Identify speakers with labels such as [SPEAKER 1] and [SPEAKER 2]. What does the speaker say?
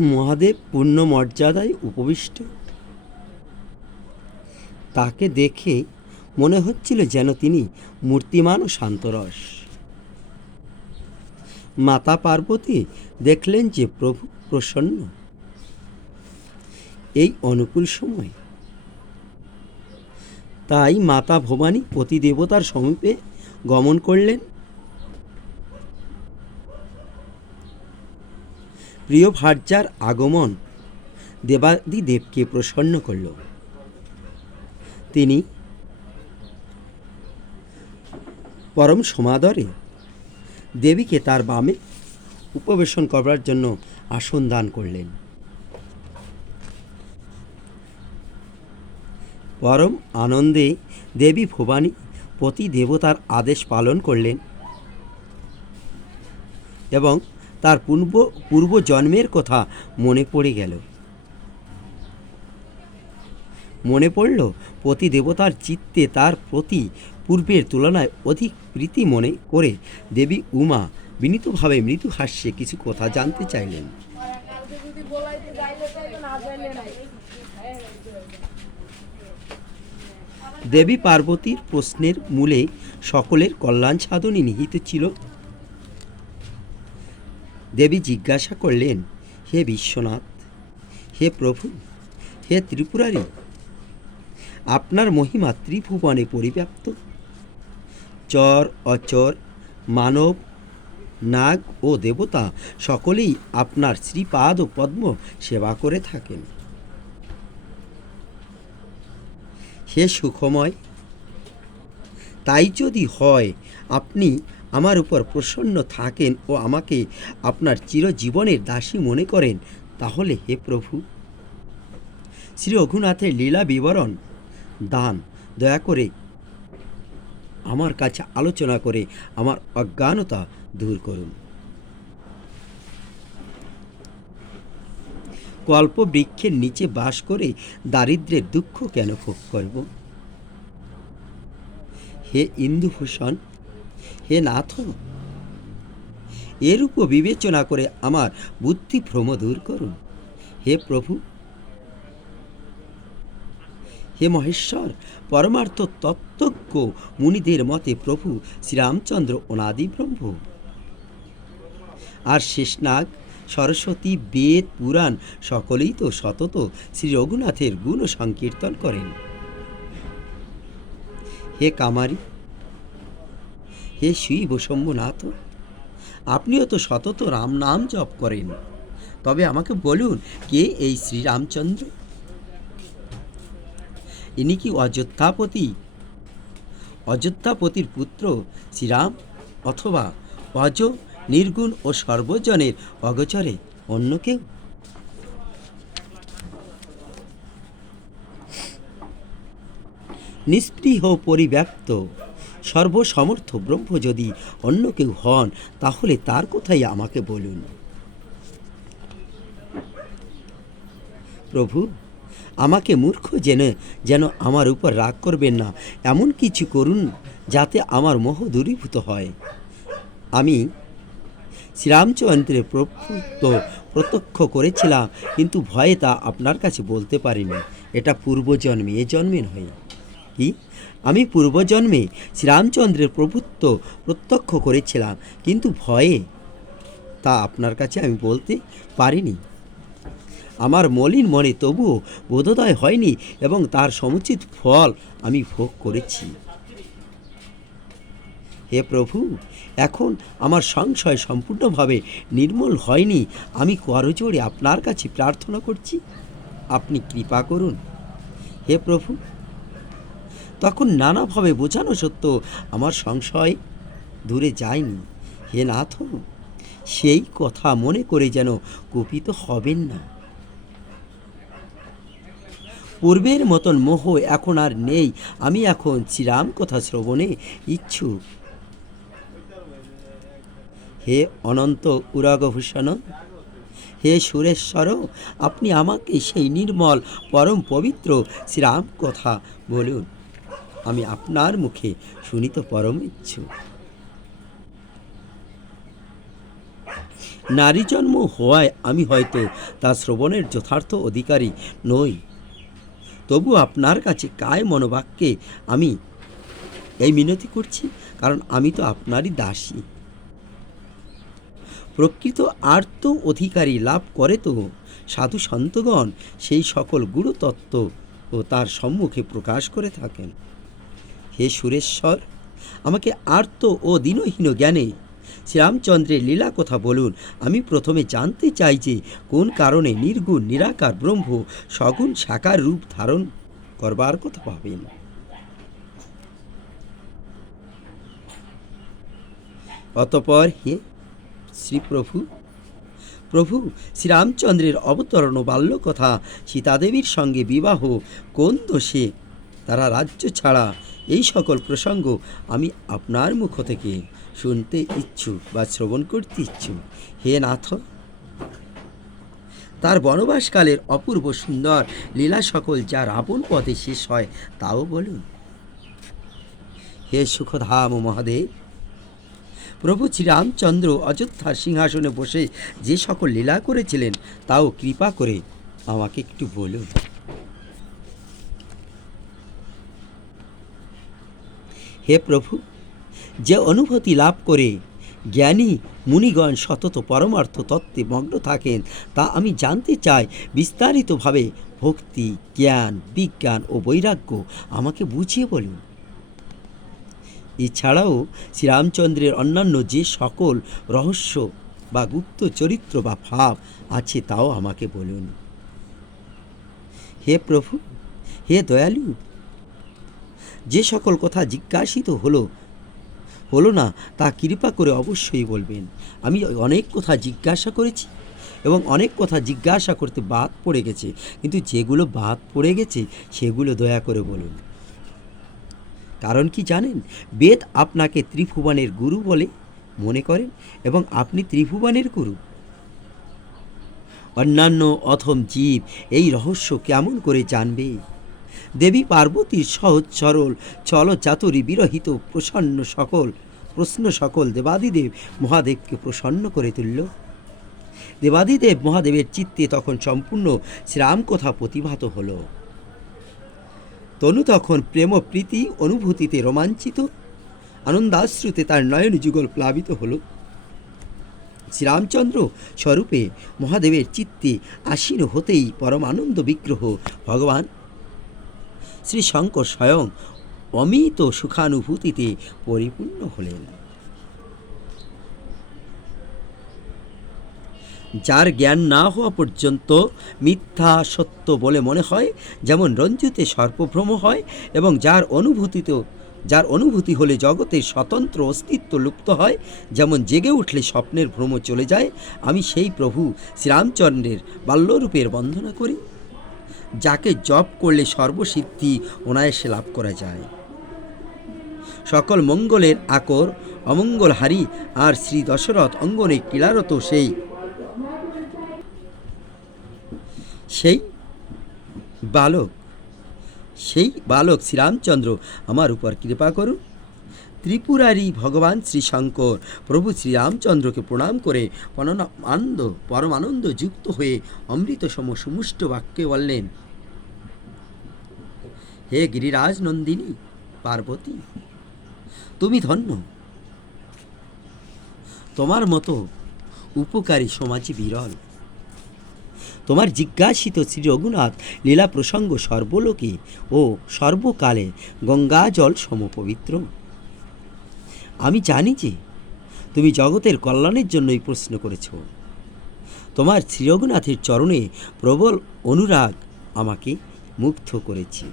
[SPEAKER 1] মহাদেব পূর্ণ মর্যাদায় উপবিষ্ট। তাকে দেখে মনে হচ্ছিল যেন তিনি মূর্তিমান ও শান্তরস। মাতা পার্বতী দেখলেন যে প্রভু প্রসন্ন। এই অনুকূল সময় তাই মাতা ভবানী পতি দেবতার সমীপে গমন করলেন। প্রিয় ভার্যার আগমন দেবাদি দেবকে প্রসন্ন করল। তিনি পরম সমাদরে দেবীকে তার বামে উপবেশন করবার জন্য আসন দান করলেন। পরম আনন্দে দেবী ভবানী পতি দেবতার আদেশ পালন করলেন এবং তার পূর্ব পূর্ব জন্মের কথা মনে পড়ে গেল। মনে পড়ল পতি দেবতার চিত্তে তার প্রতি পূর্বের তুলনায় অধিক প্রীতি মনে করে দেবী উমা বিনীতভাবে মৃদু হাস্যে কিছু কথা জানতে চাইলেন। দেবী পার্বতীর প্রশ্নের মূলে সকলের কল্যাণ সাধনই নিহিত ছিল দেবী জিজ্ঞাসা করলেন, হে বিশ্বনাথ, হে প্রভু, হে ত্রিপুরারি, আপনার মহিমা ত্রিভুবনে পরিব্যাপ্ত? চর, অচর, মানব, নাগ ও দেবতা সকলেই আপনার শ্রীপাদ ও পদ্ম সেবা করে থাকেন। হে সুখময়, তাই যদি হয়, আপনি আমার উপর প্রসন্ন থাকেন ও আমাকে আপনার চিরজীবনের দাসী মনে করেন, তাহলে হে প্রভু। শ্রী রঘুনাথের লীলা বিবরণ, দান, দয়া করে আমার কাছে আলোচনা করে আমার অজ্ঞানতা দূর করুন। কল্প বৃক্ষের নিচে বাস করে দারিদ্রের দুঃখ কেন ভোগ করব? হে ইন্দুভূষণ হে নাথ। এরূপ বিবেচনা করে আমার বুদ্ধি ভ্রম দূর করুন। হে প্রভু। হে মহেশ্বর, পরমার্থ তত্ত্বজ্ঞ মুনিদের মতে প্রভু শ্রীরামচন্দ্র অনাদি ব্রহ্ম। আর শেষনাগ, সরস্বতী, বেদ, পুরাণ সকলেই তো সতত শ্রী রঘুনাথের গুণ সংকীর্তন করেন। হে কামারি হে শিব শম্ভুনাথ, আপনিও তো সতত রাম নাম জপ করেন। তবে আমাকে বলুন, কে এই শ্রীরামচন্দ্র? ইনি কি অযোধ্যাপতি? অযোধ্যাপতির পুত্র শ্রীরাম অথবা অজ, নির্গুণ ও সর্বজনের অগচরে অন্য কেউ? নিস্পৃহ পরিব্যাপ্ত সর্বসমর্থ ব্রহ্ম যদি অন্য কেউ হন, তাহলে তার কথাই আমাকে বলুন। প্রভু, আমাকে মূর্খ জেনে, যেন আমার উপর রাগ করবেন না। এমন কিছু করুন, যাতে আমার মোহ দূরীভূত হয়। আমি শ্রীরামচন্দ্রের প্রভুত্ব প্রত্যক্ষ করেছিলাম, কিন্তু ভয়ে তা আপনার কাছে বলতে পারিনি। এটা পূর্বজন্মে, এ জন্মে নয় কি আমি পূর্বজন্মে শ্রীরামচন্দ্রের প্রভুত্ব প্রত্যক্ষ করেছিলাম, কিন্তু ভয়ে তা আপনার কাছে আমি বলতে পারিনি। আমার মলিন মনে তবুও বোধোদয় হয়নি এবং তার সমুচিত ফল আমি ভোগ করেছি। হে প্রভু, এখন আমার সংশয় সম্পূর্ণভাবে নির্মূল হয়নি। আমি করজোড়ে আপনার কাছে প্রার্থনা করছি। আপনি কৃপা করুন। হে প্রভু তখন নানাভাবে বোঝানো সত্ত্বেও আমার সংশয় দূরে যায়নি। হে নাথ, সেই কথা মনে করে যেন কুপিত হবেন না। পূর্বের মতন মোহ এখন আর নেই। আমি এখন শ্রীরাম কথা শ্রবণে ইচ্ছুক। হে অনন্ত উরাগভূষণ, হে সুরেশ্বর, আপনি আমাকে সেই নির্মল, পরম পবিত্র শ্রীরাম কথা বলুন। আমি আপনার মুখে শুনিত পরম ইচ্ছুক। নারী জন্ম হওয়ায় আমি হয়তো তা শ্রবণের যথার্থ অধিকারী নই। তবু আপনার কাছে কায় মনোবাক্যে আমি এই মিনতি করছি, কারণ আমি তো আপনারই দাসী। প্রকৃত আর্ত অধিকারী লাভ করে তো সাধু সন্তগণ সেই সকল গুরুতত্ত্ব ও তার সম্মুখে প্রকাশ করে থাকেন। হে সুরেশ্বর, আমাকে আর্ত ও দিনহীন জ্ঞানে শ্রীরামচন্দ্রের লীলা কথা বলুন। আমি প্রথমে জানতে চাই যে কোন কারণে নির্গুণ, নিরাকার ব্রহ্ম সগুণ সাকার রূপ ধারণ করবার কথা ভাবেন। অতপর হে শ্রীপ্রভু, প্রভু, শ্রীরামচন্দ্রের অবতরণ ও বাল্য কথা সীতাদেবীর সঙ্গে বিবাহ কোন দোষে তারা রাজ্য ছাড়া এই সকল প্রসঙ্গ আমি আপনার মুখ থেকে শুনতে ইচ্ছুক বা শ্রবণ করতে ইচ্ছুক। হে নাথ, তার বনবাসকালের অপূর্ব সুন্দর লীলা সকল যা রাবণ পথে শেষ হয়, তাও বলুন। হে সুখধাম মহাদেব, প্রভু শ্রীরামচন্দ্র অযোধ্যার সিংহাসনে বসে যে সকল লীলা করেছিলেন, তাও কৃপা করে আমাকে একটু বলুন। হে প্রভু, যে অনুভূতি লাভ করে জ্ঞানী মুনিগণ সতত পরমার্থ তত্ত্বে মগ্ন থাকেন, তা আমি জানতে চাই, বিস্তারিতভাবে ভক্তি, জ্ঞান, বিজ্ঞান ও বৈরাগ্য আমাকে বুঝিয়ে বলুন। এছাড়াও শ্রীরামচন্দ্রের অন্যান্য যে সকল রহস্য বা গুপ্ত চরিত্র বা ভাব আছে, তাও আমাকে বলুন। হে প্রভু, হে দয়ালু যে সকল কথা জিজ্ঞাসিত হলো হলো না, তা কৃপা করে অবশ্যই বলবেন। আমি অনেক কথা জিজ্ঞাসা করেছি এবং অনেক কথা জিজ্ঞাসা করতে বাদ পড়ে গেছে। কিন্তু যেগুলো বাদ পড়ে গেছে, সেগুলো দয়া করে বলুন। কারণ কি জানেন? বেদ আপনাকে ত্রিভুবনের গুরু বলে মনে করেন এবং আপনি ত্রিভুবনের গুরু। অন্যান্য অথম জীব এই রহস্য কেমন করে জানবে? দেবী পার্বতীর সহজ সরল, চলচাতুরী বিরহিত, প্রসন্ন সকল, প্রশ্ন সকল দেবাদিদেব মহাদেবকে প্রসন্ন করে তুলল। দেবাদিদেব মহাদেবের চিত্তে তখন সম্পূর্ণ শ্রীরাম কথা প্রতিভাত হলো। তনু তখন প্রেম, প্রীতি, অনুভূতিতে রোমাঞ্চিত, আনন্দাশ্রুতে তার নয়ন যুগল প্লাবিত হল। শ্রীরামচন্দ্র স্বরূপে মহাদেবের চিত্তে আসীন হতেই পরমানন্দ বিগ্রহ ভগবান শ্রী শঙ্কর স্বয়ং অমিত সুখানুভূতিতে পরিপূর্ণ হলেন। যার জ্ঞান না হওয়া পর্যন্ত মিথ্যা সত্য বলে মনে হয়, যেমন রঞ্জুতে সর্পভ্রম হয় এবং যার অনুভূতিতে, যার অনুভূতি হলে জগতের স্বতন্ত্র অস্তিত্ব লুপ্ত হয়, যেমন জেগে উঠলে স্বপ্নের ভ্রম চলে যায়, আমি সেই প্রভু শ্রীরামচন্দ্রের বাল্যরূপের বন্দনা করি। যাকে জপ করলে সর্বসিদ্ধি অনায়াসে লাভ করা যায়। সকল মঙ্গলের আকর অমঙ্গলহারি আর শ্রী দশরথ অঙ্গনে ক্রীড়ারত সেই সেই বালক সেই বালক শ্রীরামচন্দ্র আমার উপর কৃপা করুন। ত্রিপুরারি ভগবান শ্রী শঙ্কর প্রভু শ্রীরামচন্দ্রকে প্রণাম করে পরমানন্দ পরমানন্দ যুক্ত হয়ে অমৃত সম সুমুষ্ট বাক্যে বললেন, হে গিরিরাজ নন্দিনী, পার্বতী, তুমি ধন্য। তোমার মতো উপকারী সমাজে বিরল। তোমার জিজ্ঞাসিত শ্রী রঘুনাথ লীলা প্রসঙ্গ সর্বলোকে ও সর্বকালে গঙ্গা জল সমপবিত্র। আমি জানি যে তুমি জগতের কল্যাণের জন্যই প্রশ্ন করেছ। তোমার শ্রী রঘুনাথের চরণে প্রবল অনুরাগ আমাকে মুগ্ধ করেছে।